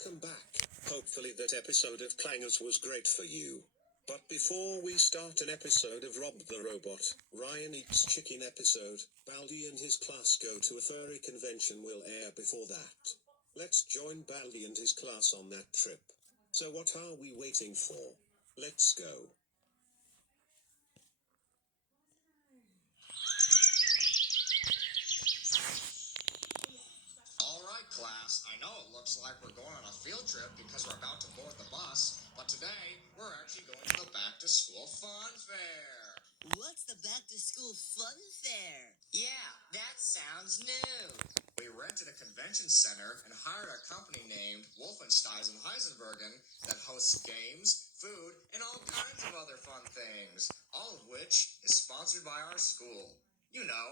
welcome back. Hopefully that episode of Clangers was great for you. But before we start an episode of Rob the Robot, Ryan Eats Chicken episode, Baldi and his class go to a furry convention will air before that. Let's join Baldi and his class on that trip. So what are we waiting for? Let's go. Alright class, I know it looks like we're going on a field trip because we're about to board the bus, but today we're actually going to the Back to School Fun Fair. What's the Back to School Fun Fair? Yeah, that sounds new. We rented a convention center and hired a company named Wolfenstein and Heisenbergen that hosts games, food, and all kinds of other fun things, all of which is sponsored by our school. You know,